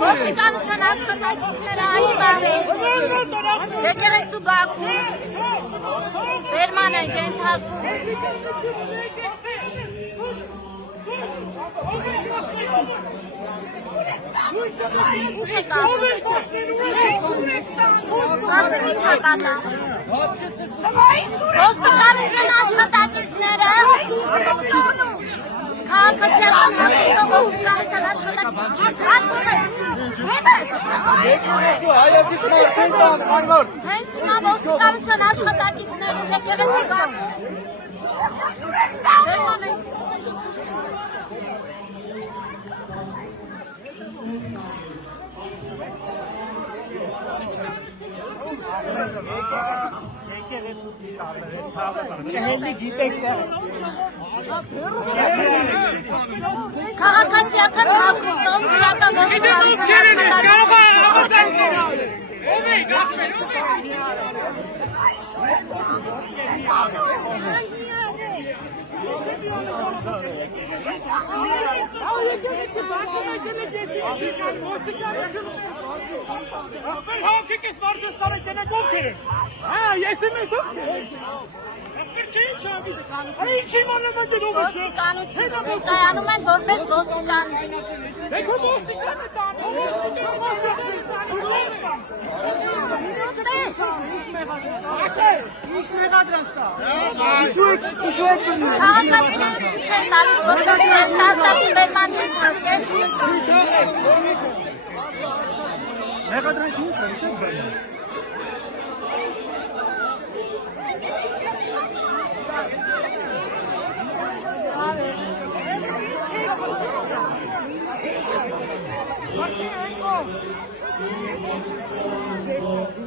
Ոստիկանության աշխատակիցները այս բաղին եկեղեցու բակում վերման են ենթարկում Ինչ է կապում Ոստիկանության աշխատակիցները քաղաքացիական ոստիկանության աշխատակիցները Հենց հիմա ոստիկանության աշխատակիցները եկեղեցի բակում Քաղաքացիական հագուստով իրական ոստիկանության Ոստիկանությունը ներկայանում են որպես ոստիկան Քաղաքացիները ցույց են տալիս, որպես ներկայացնի վերման ենթարկել Մեղադրանք ինչ է, չեք բերում Martin,